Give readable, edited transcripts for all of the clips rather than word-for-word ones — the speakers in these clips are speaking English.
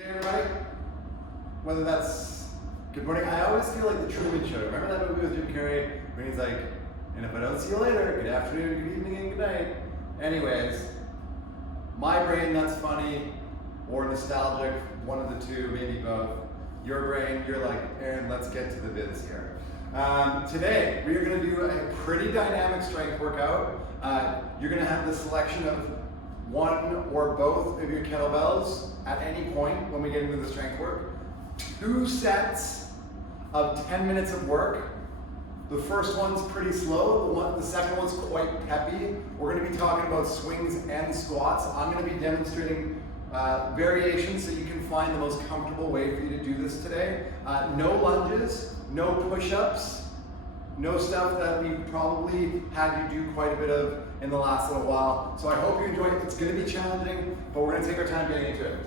Hey everybody, whether that's good morning. I always feel like the Truman Show. Remember that movie with Jim Carrey when he's like, and if I don't see you later, good afternoon, good evening, and good night. Anyways, my brain, that's funny or nostalgic, one of the two, maybe both. Your brain, you're like, Aaron, let's get to the biz here. Today, we are going to do a pretty dynamic strength workout. You're going to have the selection of one or both of your kettlebells at any point when we get into the strength work. 2 sets of 10 minutes of work. The first one's pretty slow. The second one's quite peppy. We're going to be talking about swings and squats. I'm going to be demonstrating variations so you can find the most comfortable way for you to do this today. No lunges, no push-ups, no stuff that we probably had you do quite a bit of in the last little while. So I hope you enjoy it. It's going to be challenging, but we're going to take our time getting into it.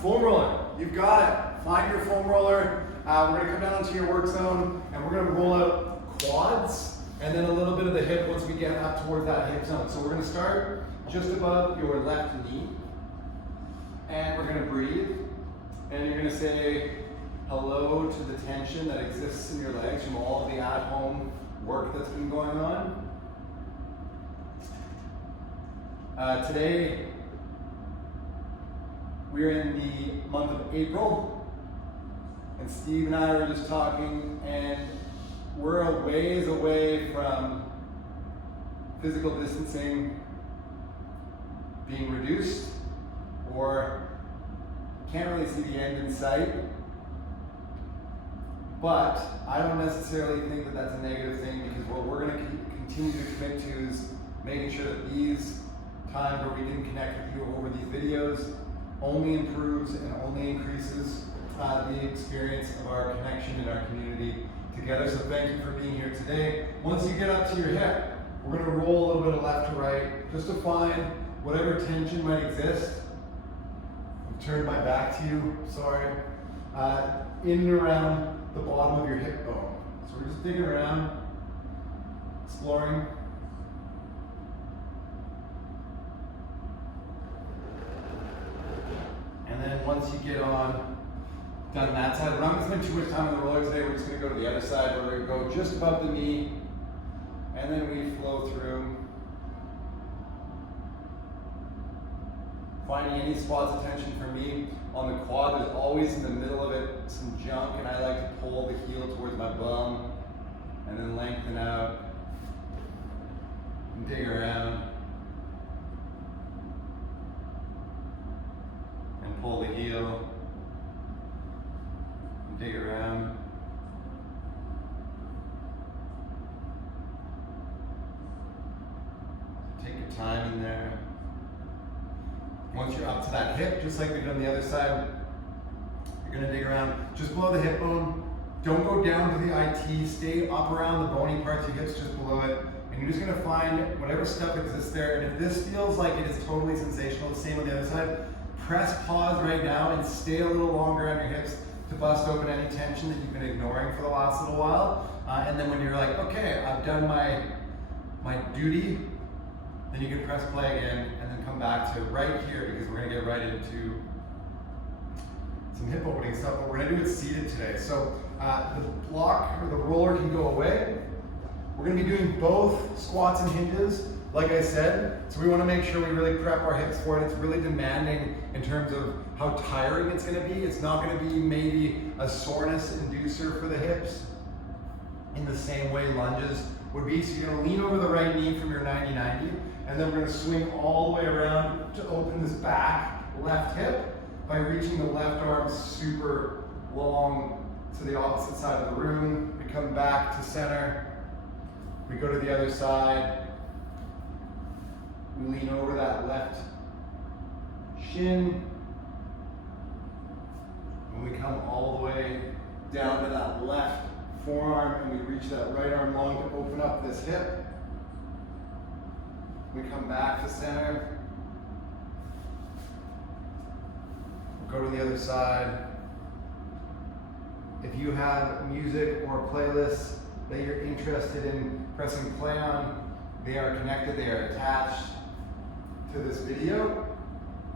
Foam roller, you've got it. Find your foam roller. We're going to come down into your work zone and we're going to roll out quads and then a little bit of the hip once we get up towards that hip zone. So we're going to start just above your left knee and we're going to breathe and you're going to say hello to the tension that exists in your legs from all of the at-home work that's been going on. Today, we're in the month of April, and Steve and I were just talking, and we're a ways away from physical distancing being reduced, or can't really see the end in sight. But I don't necessarily think that that's a negative thing, because what we're going to continue to commit to is making sure that these times where we can connect with you over these videos only improves and only increases the experience of our connection in our community together. So thank you for being here today. Once you get up to your hip, we're going to roll a little bit of left to right just to find whatever tension might exist. I've turned my back to you, sorry. In and around the bottom of your hip bone. So we're just digging around, exploring. And then once you get done that side, we're not going to spend too much time on the roller today. We're just going to go to the other side where we go just above the knee, and then we flow through. Finding any spots of tension for me on the quad, there's always in the middle of it some junk, and I like to pull the heel towards my bum, and then lengthen out, and dig around. Pull the heel, and dig around. Take your time in there. Once you're up to that hip, just like we did on the other side, you're going to dig around just below the hip bone. Don't go down to the IT, stay up around the bony parts of your hips just below it. And you're just going to find whatever stuff exists there. And if this feels like it is totally sensational, the same on the other side, press pause right now and stay a little longer on your hips to bust open any tension that you've been ignoring for the last little while. And then when you're like, okay, I've done my duty, then you can press play again and then come back to right here, because we're going to get right into some hip opening stuff, but we're going to do it seated today. So the block or the roller can go away. We're going to be doing both squats and hinges, like I said, so we want to make sure we really prep our hips for it. It's really demanding in terms of how tiring it's going to be. It's not going to be maybe a soreness inducer for the hips in the same way lunges would be. So you're going to lean over the right knee from your 90-90, and then we're going to swing all the way around to open this back left hip by reaching the left arm super long to the opposite side of the room. We come back to center. We go to the other side. We lean over that left shin, and we come all the way down to that left forearm, and we reach that right arm long to open up this hip. We come back to center. We'll go to the other side. If you have music or playlists that you're interested in pressing play on, they are connected, they are attached to this video.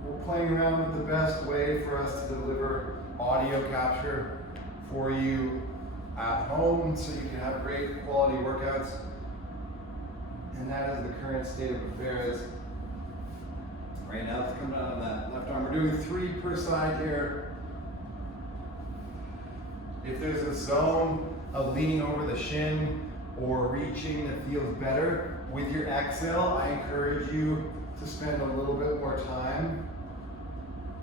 we're playing around with the best way for us to deliver audio capture for you at home so you can have great quality workouts. And that is the current state of affairs. Right now, let's come down on that left arm. We're doing 3 per side here. If there's a zone of leaning over the shin or reaching that feels better with your exhale, I encourage you to spend a little bit more time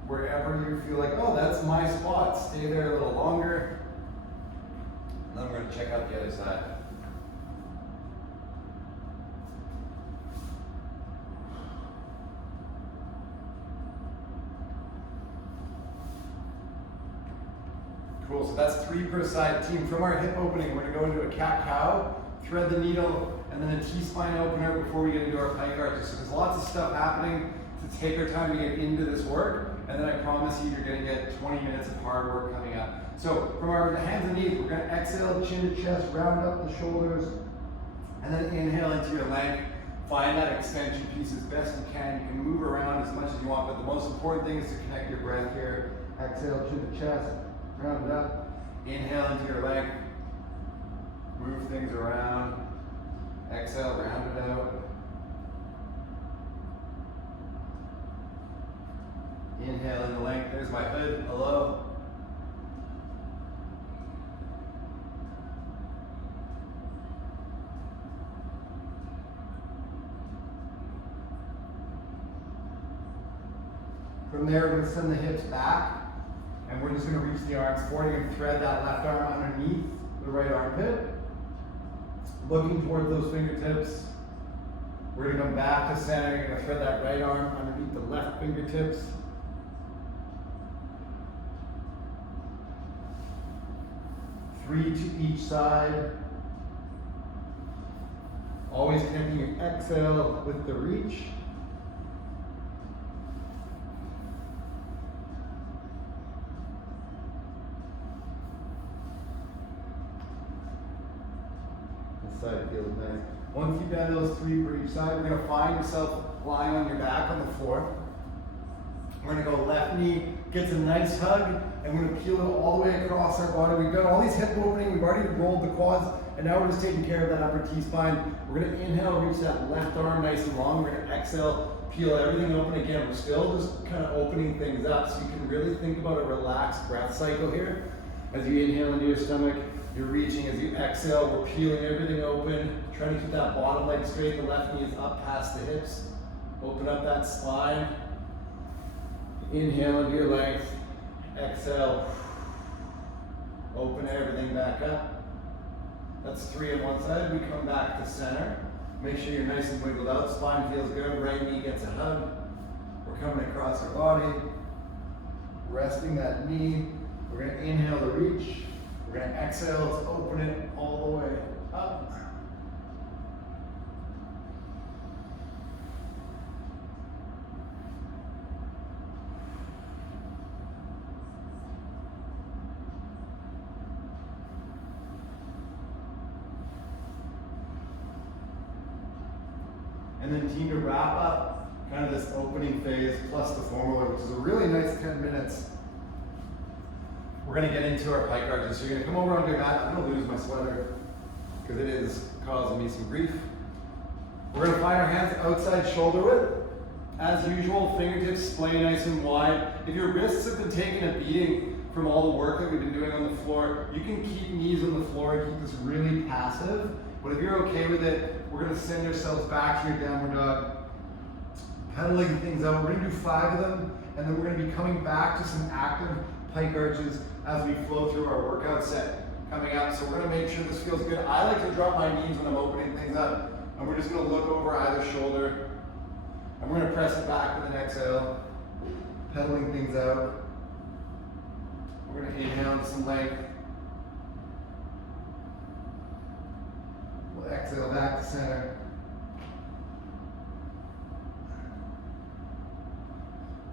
wherever you feel like, oh, that's my spot. Stay there a little longer. And then we're going to check out the other side. Cool, so that's 3 per side. Team, from our hip opening, we're going to go into a cat-cow, thread the needle, and then a T-spine opener before we get into our pike arches. So there's lots of stuff happening to take our time to get into this work, and then I promise you, you're going to get 20 minutes of hard work coming up. So from our hands and knees, we're going to exhale, chin to chest, round up the shoulders, and then inhale into your leg. Find that extension piece as best you can. You can move around as much as you want, but the most important thing is to connect your breath here. Exhale, chin to chest, round it up. Inhale into your leg. Move things around. Exhale, round it out. Inhale in the length. There's my hood. Hello. From there, we're going to send the hips back, and we're just going to reach the arms forward. You're going to thread that left arm underneath the right armpit, looking towards those fingertips. We're going to come back to center. You're going to thread that right arm underneath the left fingertips. Three to each side. Always connecting your exhale with the reach. Side feels nice. Once you've done those 3 for each side, we're going to find yourself lying on your back on the floor. We're going to go left knee, gets a nice hug, and we're going to peel it all the way across our body. We've got all these hip opening, we've already rolled the quads, and now we're just taking care of that upper T-spine. We're going to inhale, reach that left arm nice and long. We're going to exhale, peel everything open again. We're still just kind of opening things up, so you can really think about a relaxed breath cycle here. As you inhale into your stomach, you're reaching. As you exhale, we're peeling everything open, trying to keep that bottom leg straight. The left knee is up past the hips. Open up that spine. Inhale into your legs. Exhale. Open everything back up. That's 3 on one side. We come back to center. Make sure you're nice and wiggled out. Spine feels good. Right knee gets a hug. We're coming across our body. Resting that knee. We're going to inhale to reach. We're going to exhale to open it all the way up. And then team, to wrap up kind of this opening phase plus the formula, which is a really nice 10 minutes. We're going to get into our pike arches. So you're going to come over onto your mat. I'm going to lose my sweater because it is causing me some grief. We're going to find our hands outside shoulder width. As usual, fingertips splay nice and wide. If your wrists have been taking a beating from all the work that we've been doing on the floor, you can keep knees on the floor and keep this really passive. But if you're okay with it, we're going to send ourselves back to your downward dog, pedaling things out. We're going to do 5 of them, and then we're going to be coming back to some active pike arches as we flow through our workout set coming up. So we're going to make sure this feels good. I like to drop my knees when I'm opening things up, and we're just going to look over either shoulder, and we're going to press it back with an exhale, pedaling things out. We're going to inhale into some length. We'll exhale back to center.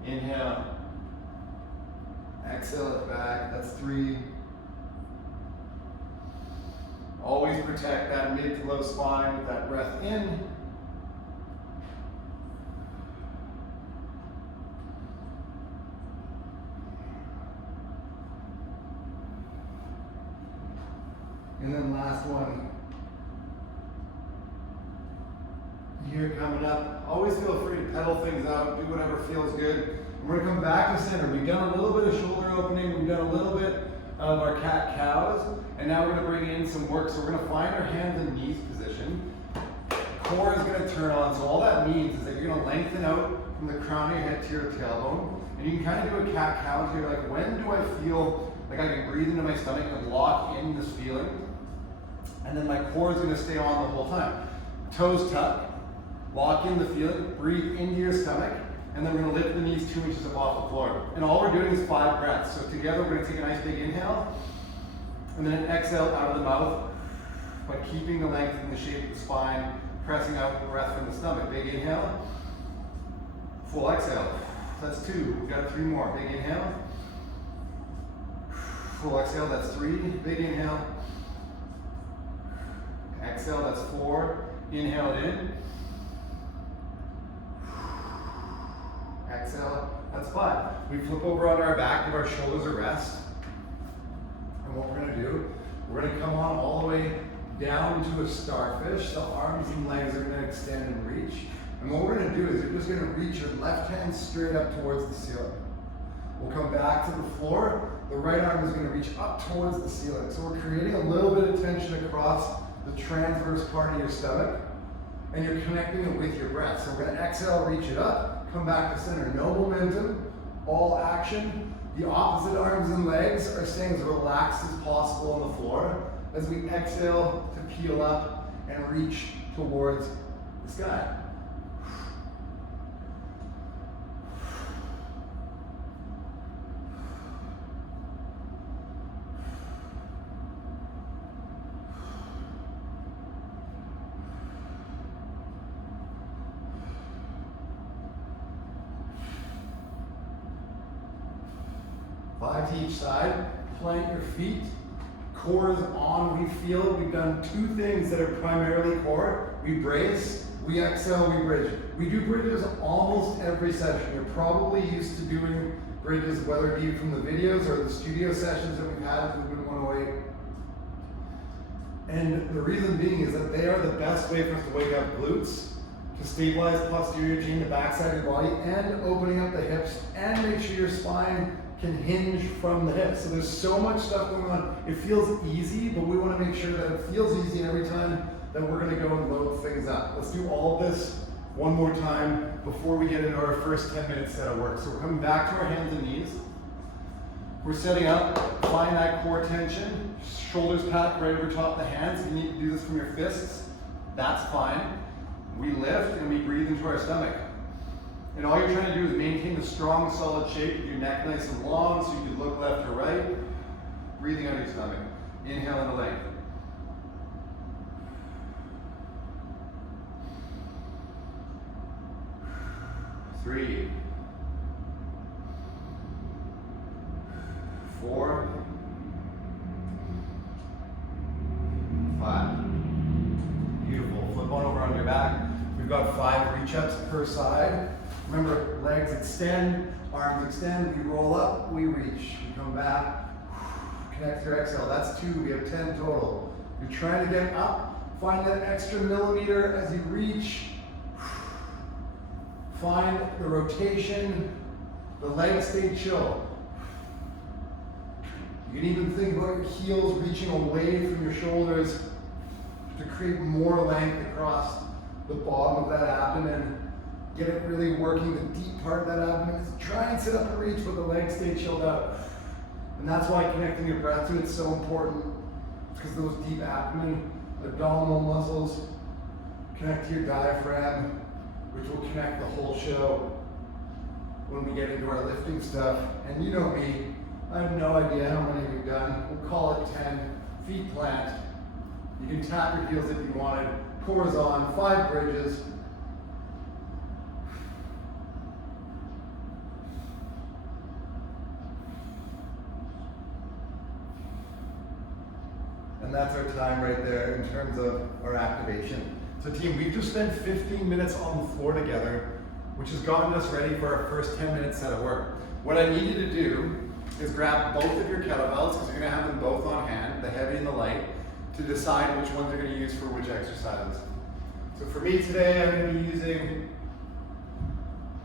Inhale. Exhale it back. That's 3. Always protect that mid to low spine with that breath in. And then last one. Here coming up. Always feel free to pedal things out, do whatever feels good. We're gonna come back to center. We've done a little bit of shoulder opening, we've done a little bit of our cat-cows, and now we're gonna bring in some work. So we're gonna find our hands and knees position. Core is gonna turn on, so all that means is that you're gonna lengthen out from the crown of your head to your tailbone, and you can kind of do a cat-cow here, like when do I feel like I can breathe into my stomach and lock in this feeling, and then my core is gonna stay on the whole time. Toes tuck, lock in the feeling, breathe into your stomach, and then we're gonna lift the knees 2 inches up off the floor. And all we're doing is 5 breaths. So together we're gonna take a nice big inhale, and then an exhale out of the mouth, but keeping the length and the shape of the spine, pressing out the breath from the stomach. Big inhale, full exhale. That's 2, we've got 3 more. Big inhale, full exhale, that's 3. Big inhale, exhale, that's 4. Inhale it in. Exhale, that's 5. We flip over on our back, give our shoulders a rest. And what we're gonna do, we're gonna come on all the way down to a starfish. The arms and legs are gonna extend and reach. And what we're gonna do is you're just gonna reach your left hand straight up towards the ceiling. We'll come back to the floor. The right arm is gonna reach up towards the ceiling. So we're creating a little bit of tension across the transverse part of your stomach, and you're connecting it with your breath. So we're gonna exhale, reach it up, come back to center. No momentum, all action. The opposite arms and legs are staying as relaxed as possible on the floor as we exhale to peel up and reach towards the sky. Five to each side, plant your feet, core is on, we feel. We've done 2 things that are primarily core. We brace, we exhale, we bridge. We do bridges almost every session. You're probably used to doing bridges, whether it be from the videos or the studio sessions that we've had at Movement 108. And the reason being is that they are the best way for us to wake up glutes, to stabilize posterior chain, the backside of your body, and opening up the hips, and make sure your spine can hinge from the hips. So there's so much stuff going on. It feels easy, but we want to make sure that it feels easy every time that we're going to go and load things up. Let's do all of this one more time before we get into our first 10-minute set of work. So we're coming back to our hands and knees. We're setting up, find that core tension, shoulders packed right over top of the hands. If you need to do this from your fists, that's fine. We lift and we breathe into our stomach. And all you're trying to do is maintain a strong, solid shape with your neck nice and long so you can look left or right. Breathing out of your stomach. Inhale into length. Three. 4. 5. Beautiful. Flip on over on your back. We've got 5 reach-ups per side. Remember, legs extend, arms extend, we roll up, we reach. We come back, connect your exhale. That's 2, we have 10 total. You're trying to get up, find that extra millimeter as you reach. Find the rotation, the legs stay chill. You can even think about your heels reaching away from your shoulders to create more length across the bottom of that abdomen. Get it really working the deep part of that abdomen. Try and sit up and reach, but the legs stay chilled out. And that's why connecting your breath to it is so important, because those deep abdomen, abdominal muscles connect to your diaphragm, which will connect the whole show when we get into our lifting stuff. And you know me, I have no idea how many we've done. We'll call it 10. Feet plant. You can tap your heels if you wanted. Core's on, 5 bridges. And that's our time right there in terms of our activation. So team, we've just spent 15 minutes on the floor together, which has gotten us ready for our first 10-minute set of work. What I need you to do is grab both of your kettlebells, because you're gonna have them both on hand, the heavy and the light. to decide which ones they're going to use for which exercises. So for me today, I'm going to be using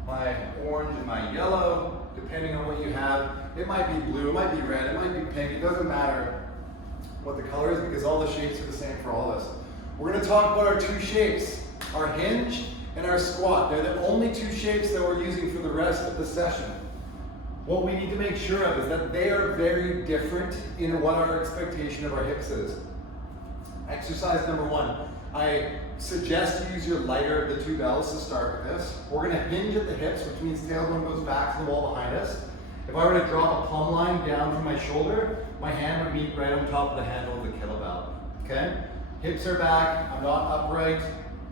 my orange and my yellow, depending on what you have. It might be blue, it might be red, it might be pink, it doesn't matter what the color is because all the shapes are the same for all of us. We're going to talk about our two shapes, our hinge and our squat. They're the only two shapes that we're using for the rest of the session. What we need to make sure of is that they are very different in what our expectation of our hips is. Exercise number one, I suggest you use your lighter of the two bells to start with this. We're going to hinge at the hips, which means tailbone goes back to the wall behind us. If I were to drop a plumb line down from my shoulder, my hand would meet right on top of the handle of the kettlebell. Okay? Hips are back, I'm not upright.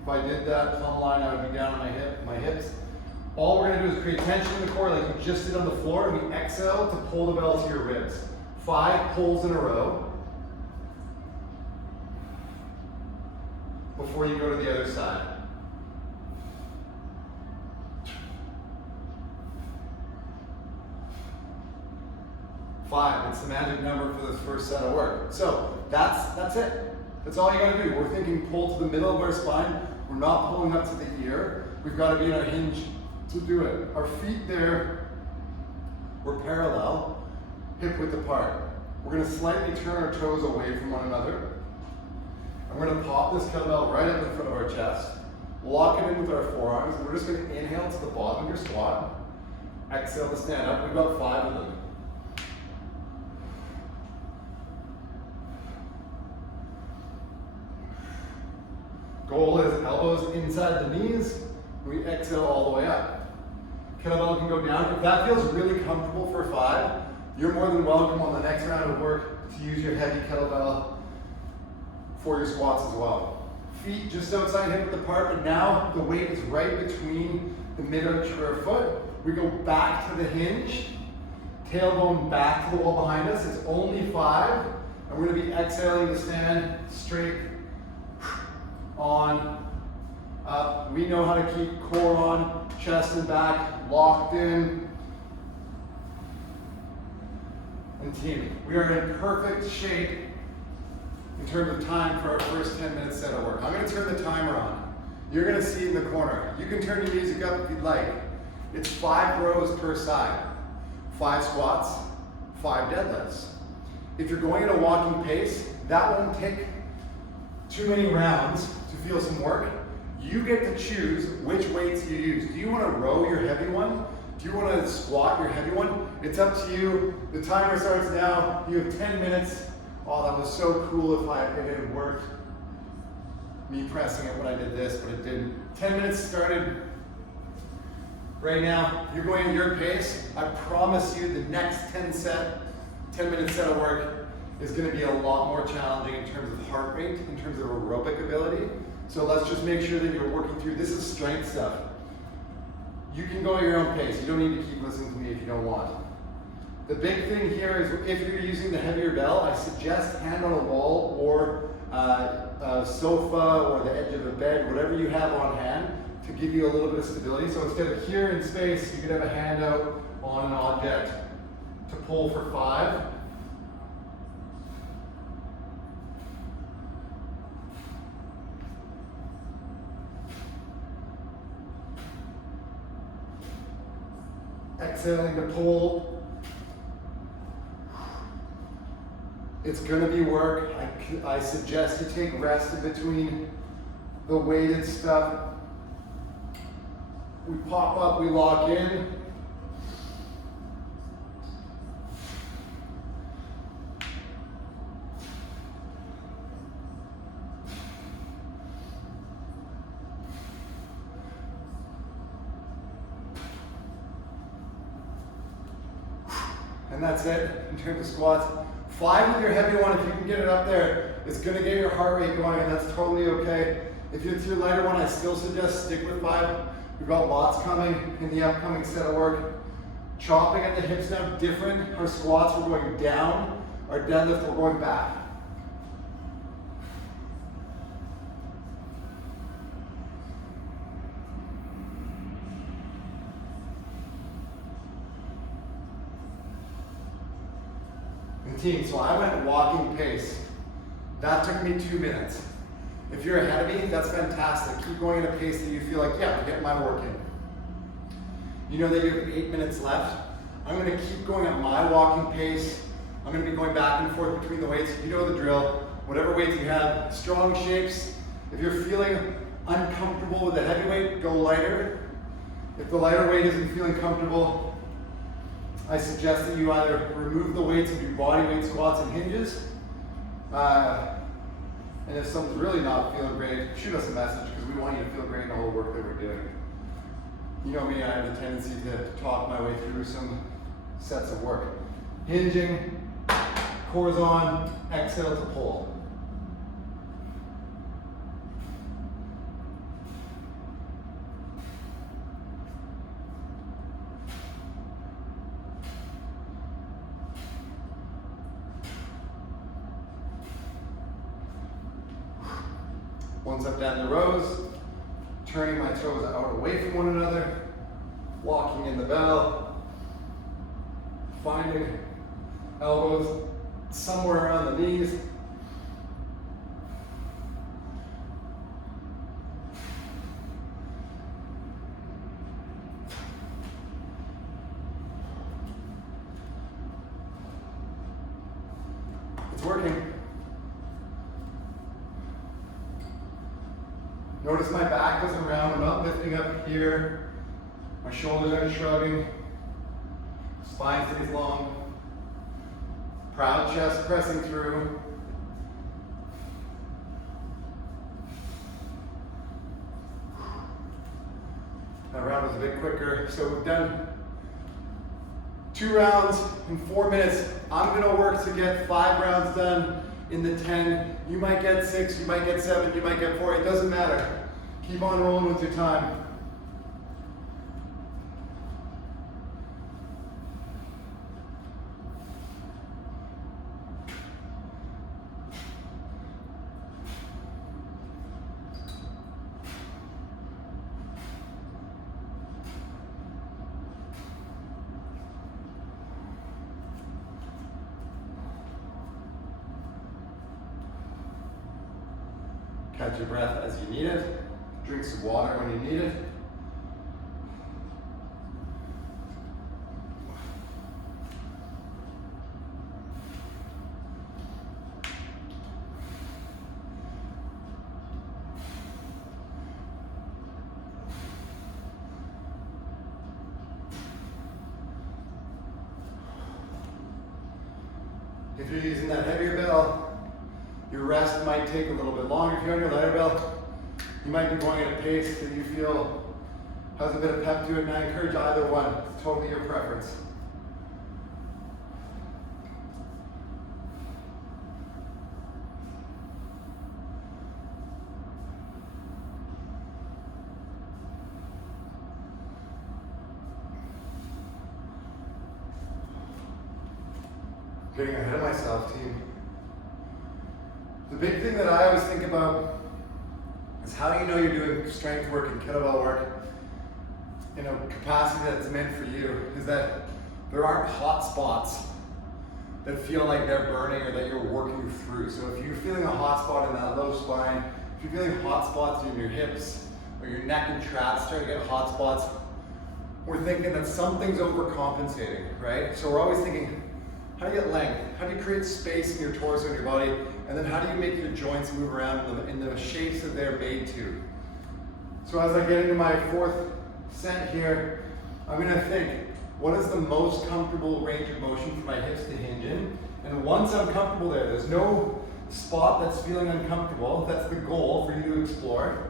If I did that plumb line, I would be down on my hips. All we're going to do is create tension in the core like you just did on the floor, and we exhale to pull the bell to your ribs. 5 pulls in a row before you go to the other side. Five, it's the magic number for this first set of work. So that's it. That's all you gotta do. We're thinking pull to the middle of our spine. We're not pulling up to the ear. We've got to be in our hinge to do it. Our feet there, we're parallel, hip width apart. We're gonna slightly turn our toes away from one another. And we're gonna pop this kettlebell right up in front of our chest, lock it in with our forearms, and we're just gonna inhale to the bottom of your squat, exhale to stand up. We've got 5 of them. Goal is elbows inside the knees. We exhale all the way up. Kettlebell can go down. If that feels really comfortable for 5, you're more than welcome on the next round of work to use your heavy kettlebell for your squats as well. Feet just outside hip width apart, but now the weight is right between the mid-arch of our foot. We go back to the hinge, tailbone back to the wall behind us. It's only 5, and we're gonna be exhaling to stand straight on, up. We know how to keep core on, chest and back locked in. And team, we are in perfect shape in terms of time for our first 10-minute set of work. I'm going to turn the timer on. You're going to see in the corner. You can turn your music up if you'd like. It's 5 rows per side. 5 squats, 5 deadlifts. If you're going at a walking pace, that won't take too many rounds to feel some work. You get to choose which weights you use. Do you want to row your heavy one? Do you want to squat your heavy one? It's up to you. The timer starts now. You have 10 minutes. Oh, that was so cool if it had worked. Me pressing it when I did this, but it didn't. 10 minutes started. Right now, you're going at your pace. I promise you the next 10-minute set of work is going to be a lot more challenging in terms of heart rate, in terms of aerobic ability. So let's just make sure that you're working through. This is strength stuff. You can go at your own pace. You don't need to keep listening to me if you don't want. The big thing here is if you're using the heavier bell, I suggest hand on a wall or a sofa or the edge of a bed, whatever you have on hand to give you a little bit of stability. So instead of here in space, you could have a hand out on an object to pull for 5. Exhaling to pull. It's going to be work. I suggest you take rest in between the weighted stuff. We pop up, we lock in. And that's it in terms of squats. 5 with your heavy one, if you can get it up there, it's going to get your heart rate going, and that's totally okay. If it's your lighter one, I still suggest stick with 5. We've got lots coming in the upcoming set of work. Chopping at the hips now, different. Our squats, we're going down. Our deadlift, we're going back. Team, so I went walking pace. That took me 2 minutes. If you're ahead of me, that's fantastic. Keep going at a pace that you feel like, yeah, I'm getting my work in. You know that you have 8 minutes left. I'm gonna keep going at my walking pace. I'm gonna be going back and forth between the weights. You know the drill. Whatever weights you have, strong shapes. If you're feeling uncomfortable with the heavy weight, go lighter. If the lighter weight isn't feeling comfortable, I suggest that you either remove the weights and do body weight squats and hinges. And if someone's really not feeling great, shoot us a message because we want you to feel great in all the work that we're doing. You know me, I have a tendency to talk my way through some sets of work. Hinging, cores on, exhale to pull. Once I've done the rows, turning my toes out away from one another, walking in the bell, finding elbows somewhere around the knees. It's working. Notice my back doesn't round, I'm not lifting up here. My shoulders aren't shrugging. Spine stays long. Proud chest pressing through. That round was a bit quicker. So we've done 2 rounds in 4 minutes. I'm gonna work to get 5 rounds done in the 10. You might get 6, you might get 7, you might get 4, it doesn't matter. Keep on rolling with your time. Catch your breath as you need it. Drink some water when you need it. If you're using that heavier bell, your rest might take a little bit longer. If you're on your lighter bell, you might be going at a pace that you feel has a bit of pep to it, and I encourage either one. It's totally your preference. Getting ahead of myself, team. The big thing that I always think about is how do you know you're doing strength work and kettlebell work in a capacity that's meant for you, is that there aren't hot spots that feel like they're burning or that you're working through. So if you're feeling a hot spot in that low spine, if you're feeling hot spots in your hips or your neck and traps starting to get hot spots, we're thinking that something's overcompensating, right? So we're always thinking, how do you get length? How do you create space in your torso and your body? And then how do you make your joints move around in the shapes that they're made to? So as I get into my 4th set here, I'm gonna think, what is the most comfortable range of motion for my hips to hinge in? And once I'm comfortable there's no spot that's feeling uncomfortable. That's the goal for you to explore.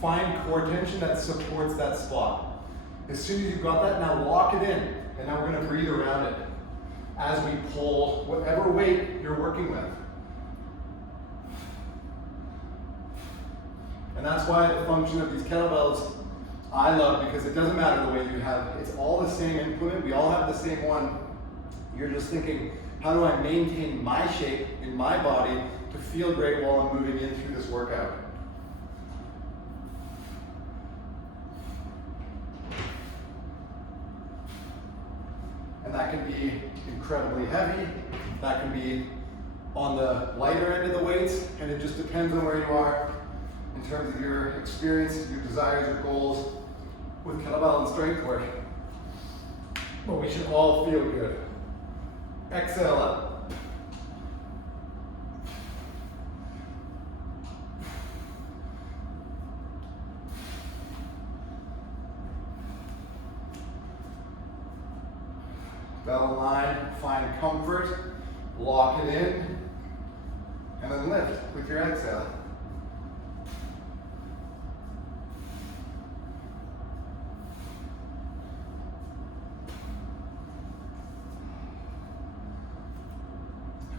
Find core tension that supports that spot. As soon as you've got that, now lock it in. And now we're gonna breathe around it as we pull whatever weight you're working with. And that's why the function of these kettlebells I love, because it doesn't matter the weight you have. It's all the same implement. We all have the same one. You're just thinking, how do I maintain my shape in my body to feel great while I'm moving in through this workout? And that can be incredibly heavy. That can be on the lighter end of the weights, and it just depends on where you are in terms of your experience, your desires, your goals with kettlebell and strength work. But we should all feel good. Exhale up. Bell line, find comfort, lock it in, and then lift with your exhale.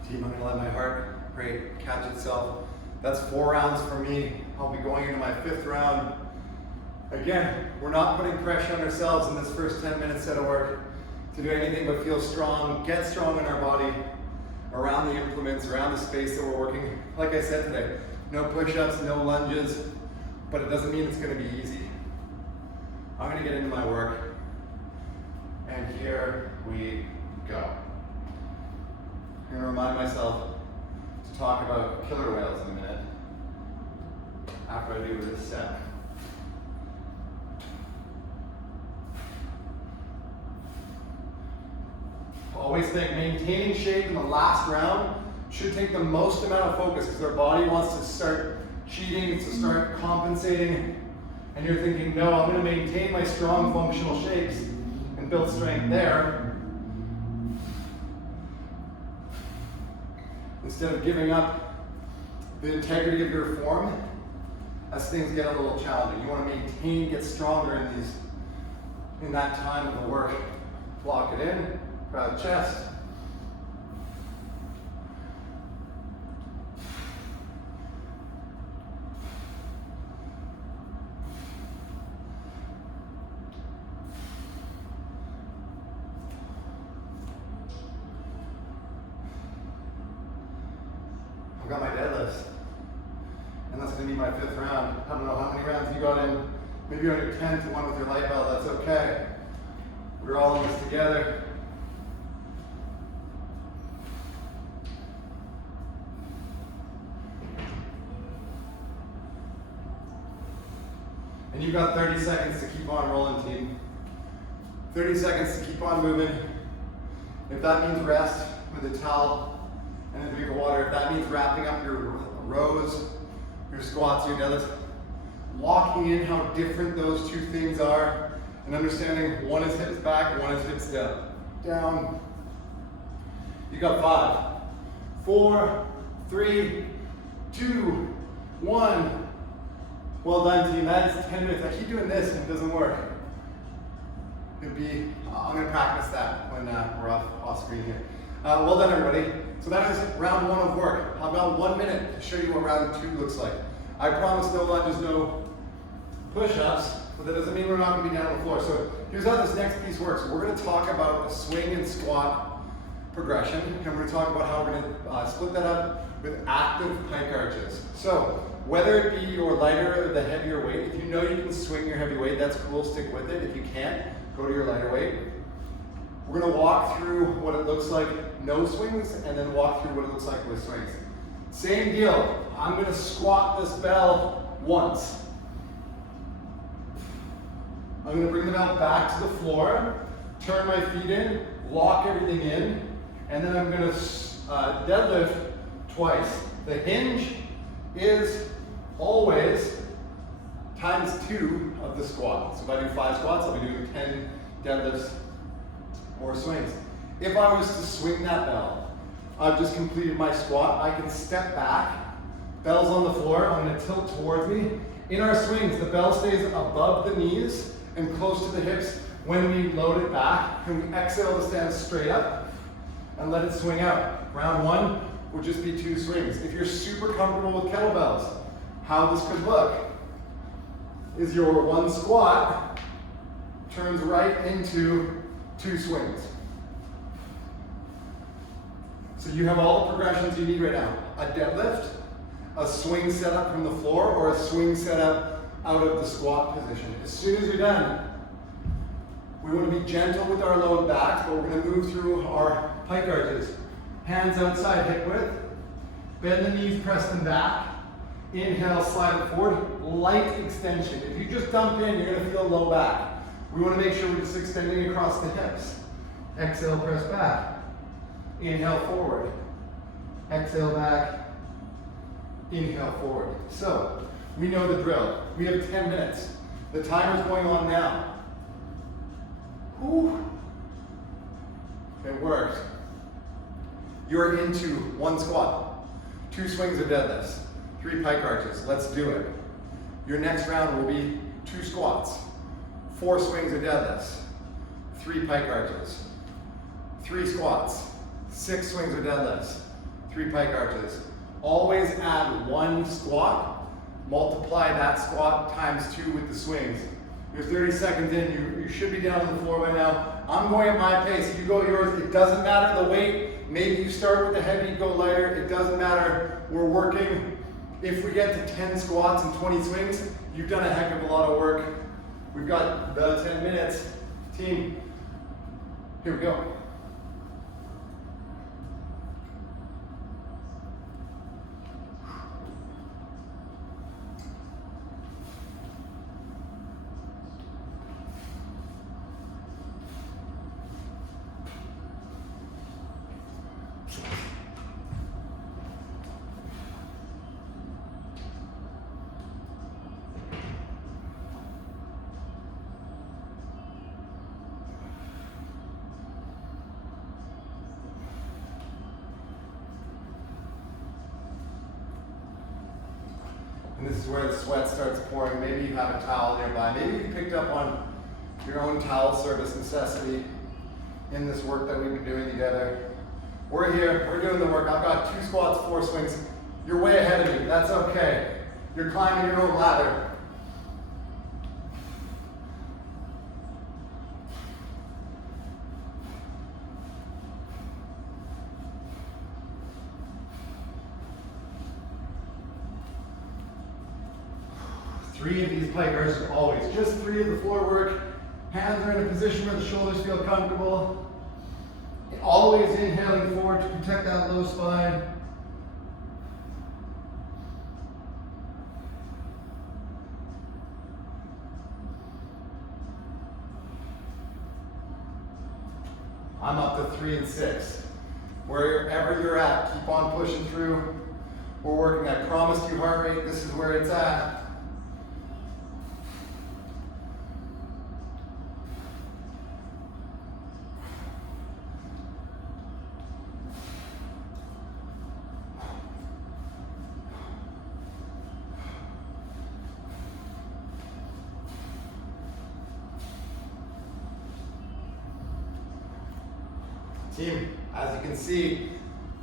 Team, I'm gonna let my heart rate catch itself. That's 4 rounds for me. I'll be going into my 5th round. Again, we're not putting pressure on ourselves in this first 10-minute set of work to do anything but feel strong, get strong in our body, around the implements, around the space that we're working. Like I said today, no push-ups, no lunges, but it doesn't mean it's gonna be easy. I'm gonna get into my work, and here we go. I'm gonna remind myself to talk about killer whales in a minute, after I do this set. Always think maintaining shape in the last round should take the most amount of focus because our body wants to start cheating, to start compensating, and you're thinking, no, I'm going to maintain my strong functional shapes and build strength there, instead of giving up the integrity of your form as things get a little challenging. You want to maintain, get stronger in that time of the work. Lock it in. Proud chest. I've got my deadlifts, and that's going to be my 5th round. I don't know how many rounds you got in. Maybe you're on your 10th one with your light belt. That's okay. We're all in this together. And you've got 30 seconds to keep on rolling, team. 30 seconds to keep on moving. If that means rest with a towel and a drink of water, if that means wrapping up your rows, your squats, your deadlifts, locking in how different those two things are, and understanding one is hips back, one is hips down. Down. You got 5, 4, 3, 2, 1. Well done, team. That is 10 minutes. I keep doing this and it doesn't work. I'm going to practice that when we're off screen here. Well done, everybody. So that is round 1 of work. I've got 1 minute to show you what round 2 looks like. I promise no lunges, no push-ups, but that doesn't mean we're not going to be down on the floor. So here's how this next piece works. We're going to talk about a swing and squat progression, and we're going to talk about how we're going to split that up with active pike arches. So whether it be your lighter or the heavier weight, if you know you can swing your heavy weight, that's cool, stick with it. If you can't, go to your lighter weight. We're going to walk through what it looks like no swings, and then walk through what it looks like with swings. Same deal. I'm going to squat this bell once. I'm going to bring the bell back to the floor, turn my feet in, lock everything in, and then I'm going to deadlift twice. The hinge is always times 2 of the squat. So if I do 5 squats, I'll be doing 10 deadlifts or swings. If I was to swing that bell, I've just completed my squat, I can step back, bell's on the floor, I'm going to tilt towards me. In our swings, the bell stays above the knees and close to the hips when we load it back, and we exhale to stand straight up and let it swing out. Round 1 will just be 2 swings. If you're super comfortable with kettlebells, how this could look is your 1 squat turns right into 2 swings. So you have all the progressions you need right now. A deadlift, a swing set up from the floor, or a swing set up out of the squat position. As soon as you're done, we want to be gentle with our load back, but we're going to move through our pike arches. Hands outside hip width, Bend the knees, press them back. Inhale, slide it forward. Light extension. If you just dump in, you're gonna feel low back. We wanna make sure we're just extending across the hips. Exhale, press back. Inhale, forward. Exhale, back. Inhale, forward. So, we know the drill. We have 10 minutes. The timer's going on now. Whew. It worked. You're into 1 squat, 2 swings of deadlifts, 3 pike arches. Let's do it. Your next round will be 2 squats, 4 swings of deadlifts, 3 pike arches, 3 squats, 6 swings of deadlifts, 3 pike arches. Always add 1 squat. Multiply that squat times 2 with the swings. You're 30 seconds in, you should be down on the floor by now. I'm going at my pace, you go at yours. It doesn't matter the weight. Maybe you start with the heavy, go lighter. It doesn't matter. We're working. If we get to 10 squats and 20 swings, you've done a heck of a lot of work. We've got the 10 minutes. Team, here we go. And this is where the sweat starts pouring. Maybe you have a towel nearby. Maybe you picked up on your own towel service necessity in this work that we've been doing together. We're here, we're doing the work. I've got 2 squats, 4 swings. You're way ahead of me, that's okay. You're climbing your own ladder. Three of these pike arches always. Just 3 of the floor work. Hands are in a position where the shoulders feel comfortable. Always inhaling forward to protect that low spine. I'm up to 3 and 6. Wherever you're at, keep on pushing through. We're working, I promised you heart rate, this is where it's at. Team, as you can see,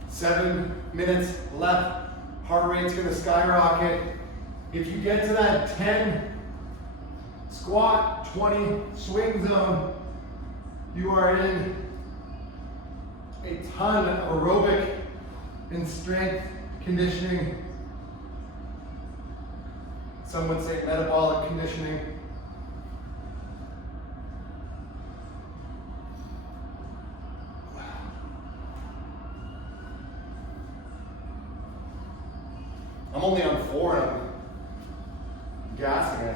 7 minutes left. Heart rate's gonna skyrocket. If you get to that 10 squat, 20 swing zone, you are in a ton of aerobic and strength conditioning. Some would say metabolic conditioning. I'm only on 4 and I'm gassing it.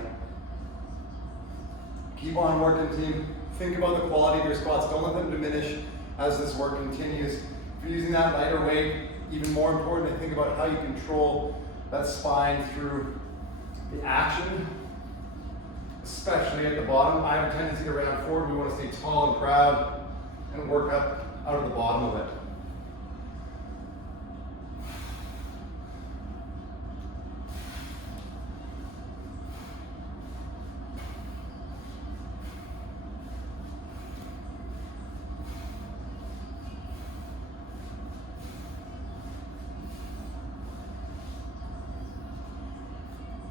Keep on working, team. Think about the quality of your squats. Don't let them diminish as this work continues. If you're using that lighter weight, even more important to think about how you control that spine through the action, especially at the bottom. I have a tendency to round forward. We want to stay tall and proud and work up out of the bottom of it.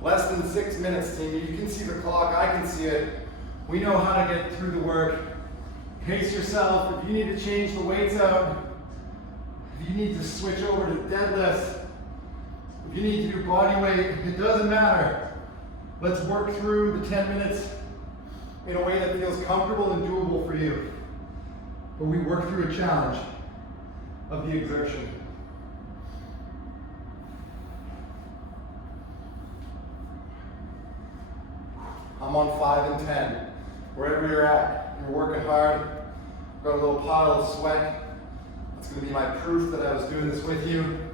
Less than 6 minutes, team. You can see the clock, I can see it. We know how to get through the work. Pace yourself. If you need to change the weights out, if you need to switch over to deadlifts, if you need to do body weight, it doesn't matter. Let's work through the 10 minutes in a way that feels comfortable and doable for you. But we work through a challenge of the exertion. I'm on 5 and 10. Wherever you're at, you're working hard. Got a little pile of sweat. That's going to be my proof that I was doing this with you.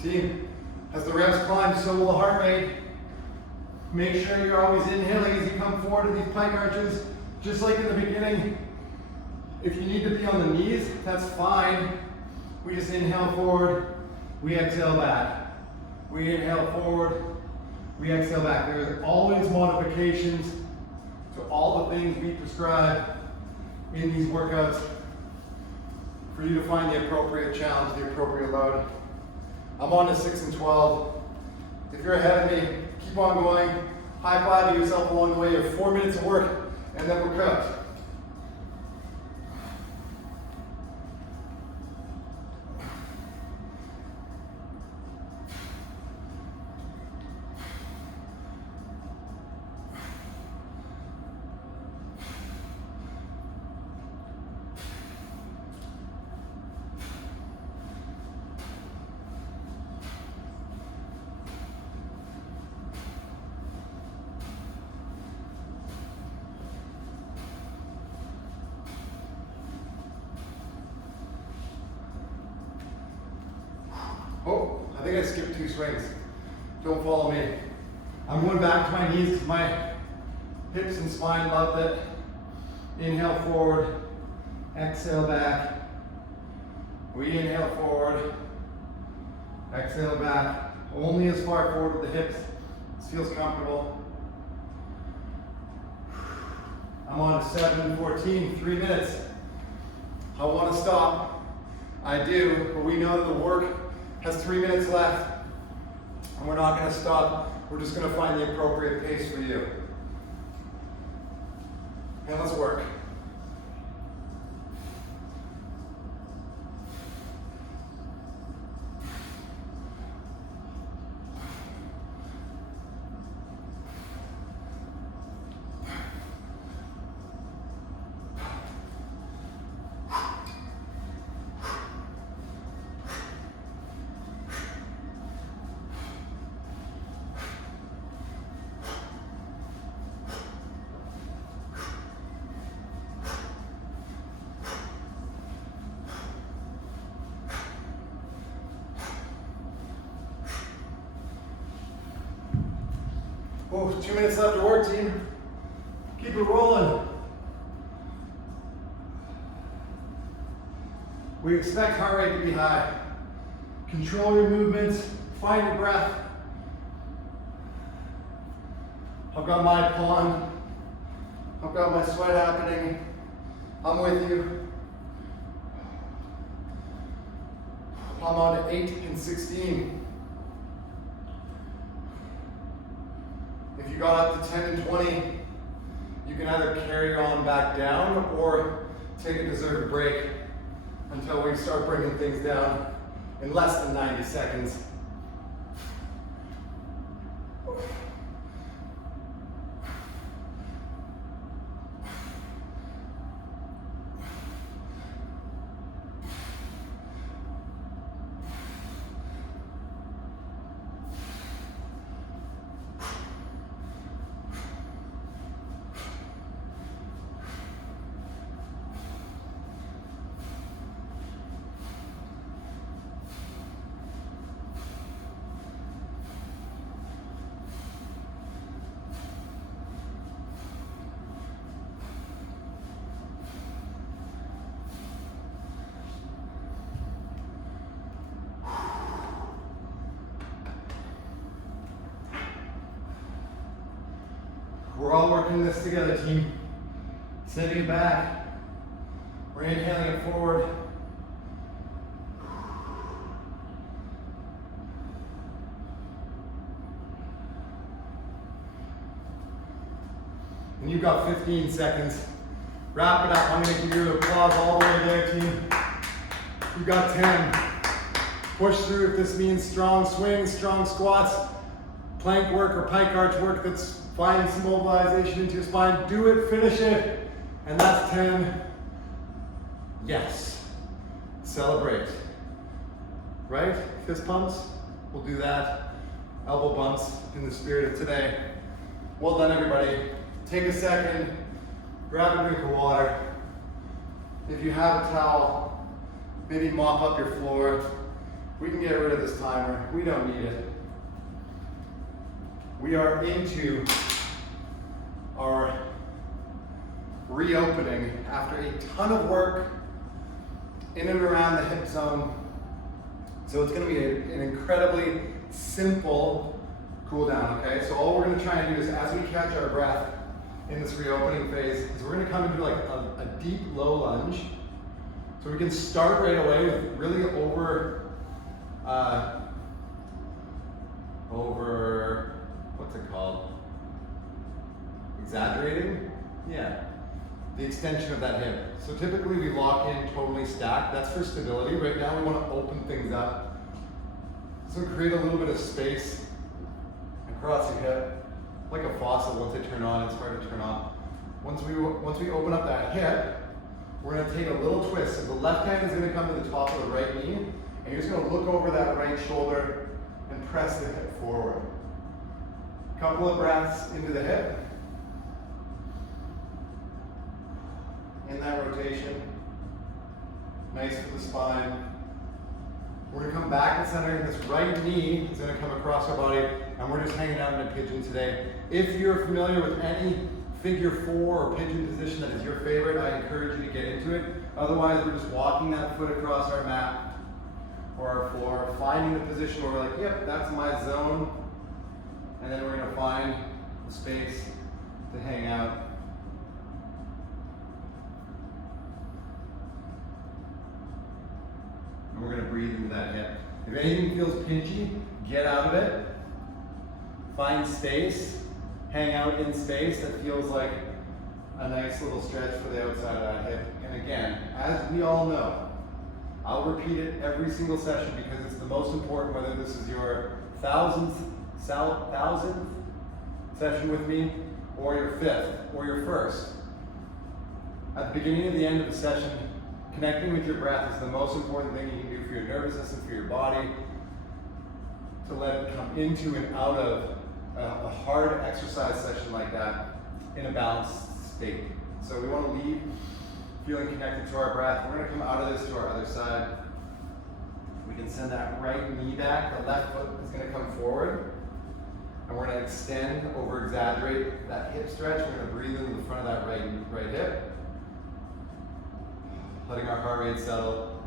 Team, as the reps climb, so will the heart rate. Make sure you're always inhaling as you come forward to these pike arches, just like in the beginning. If you need to be on the knees, that's fine. We just inhale forward, we exhale back. We inhale forward, we exhale back. There's always modifications to all the things we prescribe in these workouts for you to find the appropriate challenge, the appropriate load. I'm on to 6 and 12. If you're ahead of me, keep on going. High five to yourself along the way. You have 4 minutes of work, and then we're cooked. Oh, I think I skipped 2 swings. Don't follow me. I'm going back to my knees because my hips and spine love it. Inhale forward, exhale back. We inhale forward, exhale back. Only as far forward with the hips. This feels comfortable. I'm on to 7 and 14, 3 minutes. I want to stop. I do, but we know that the work has 3 minutes left, and we're not going to stop. We're just going to find the appropriate pace for you. And let's work. Oh, 2 minutes left to work, team. Keep it rolling. We expect heart rate to be high. Control your movements, find your breath. I've got my pond. I've got my sweat happening. I'm with you. I'm on to 8 and 16. If you got up to 10 and 20, you can either carry on back down or take a deserved break until we start bringing things down in less than 90 seconds. We're all working this together, team. Sending it back. We're inhaling it forward. And you've got 15 seconds. Wrap it up. I'm gonna give you an applause all the way there, team. You've got 10. Push through if this means strong swings, strong squats, plank work or pike arch work that's finding some mobilization into your spine. Do it, finish it. And that's 10. Yes. Celebrate. Right? Fist pumps. We'll do that. Elbow bumps in the spirit of today. Well done, everybody. Take a second. Grab a drink of water. If you have a towel, maybe mop up your floor. We can get rid of this timer. We don't need it. We are into our reopening after a ton of work in and around the hip zone. So it's going to be an incredibly simple cool down, okay? So all we're going to try and do is, as we catch our breath in this reopening phase, is we're going to come into like a deep low lunge. So we can start right away with really what's it called? Exaggerating? Yeah. The extension of that hip. So typically we lock in totally stacked. That's for stability. Right now we want to open things up. So create a little bit of space across your hip. Like a faucet, once they turn on, it's hard to turn off. Once we open up that hip, we're going to take a little twist. So the left hand is going to come to the top of the right knee, and you're just going to look over that right shoulder and press the hip forward. Couple of breaths into the hip. In that rotation. Nice for the spine. We're going to come back to center, and this right knee is going to come across our body, and we're just hanging out in a pigeon today. If you're familiar with any figure 4 or pigeon position that is your favorite, I encourage you to get into it. Otherwise, we're just walking that foot across our mat or our floor, finding the position where we're like, yep, that's my zone. And then we're going to find the space to hang out. And we're going to breathe into that hip. If anything feels pinchy, get out of it. Find space. Hang out in space that feels like a nice little stretch for the outside of that hip. And again, as we all know, I'll repeat it every single session because it's the most important, whether this is your thousandth session with me, or your 5th, or your 1st. At the beginning and the end of the session, connecting with your breath is the most important thing you can do for your nervous system, for your body, to let it come into and out of a hard exercise session like that in a balanced state. So we want to leave feeling connected to our breath. We're going to come out of this to our other side. We can send that right knee back. The left foot is going to come forward. And we're going to extend, over-exaggerate that hip stretch. We're going to breathe into the front of that right hip. Letting our heart rate settle.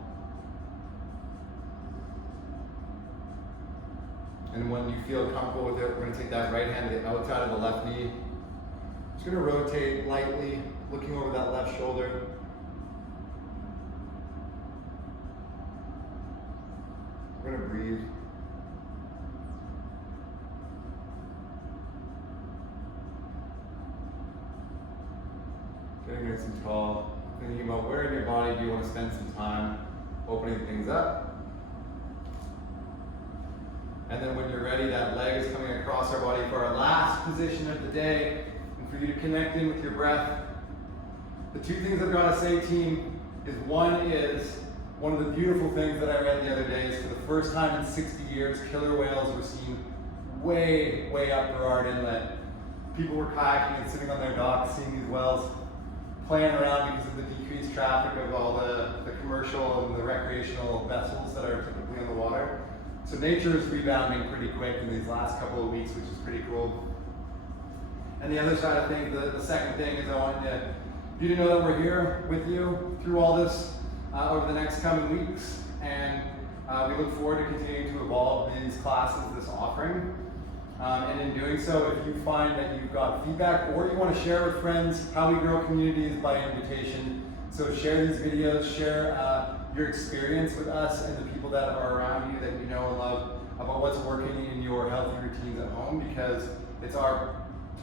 And when you feel comfortable with it, we're going to take that right hand to the outside of the left knee. Just going to rotate lightly, looking over that left shoulder. We're going to breathe. Getting nice and tall. Thinking about where in your body do you want to spend some time opening things up. And then when you're ready, that leg is coming across our body for our last position of the day, and for you to connect in with your breath. The two things I've got to say, team, is one of the beautiful things that I read the other day is for the first time in 60 years, killer whales were seen way, way up Burrard Inlet. People were kayaking and sitting on their docks, seeing these whales playing around because of the decreased traffic of all the commercial and the recreational vessels that are typically on the water. So nature is rebounding pretty quick in these last couple of weeks, which is pretty cool. And the other side of things, the second thing is I want you to know that we're here with you through all this over the next coming weeks. And we look forward to continuing to evolve these classes, this offering. And in doing so, if you find that you've got feedback or you want to share with friends, how we grow communities by invitation. So share these videos, share your experience with us and the people that are around you that you know and love about what's working in your healthy routines at home, because it's our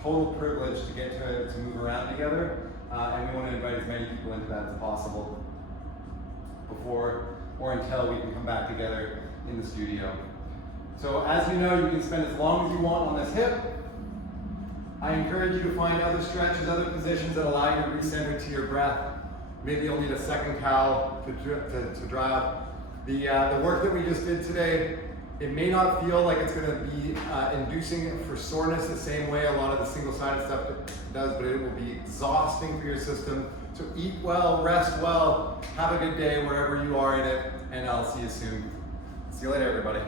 total privilege to get to move around together, and we want to invite as many people into that as possible before or until we can come back together in the studio. So as you know, you can spend as long as you want on this hip. I encourage you to find other stretches, other positions that allow you to recenter to your breath. Maybe you'll need a second towel to dry up. The work that we just did today, it may not feel like it's going to be inducing for soreness the same way a lot of the single-sided stuff does, but it will be exhausting for your system. So eat well, rest well, have a good day wherever you are in it, and I'll see you soon. See you later, everybody.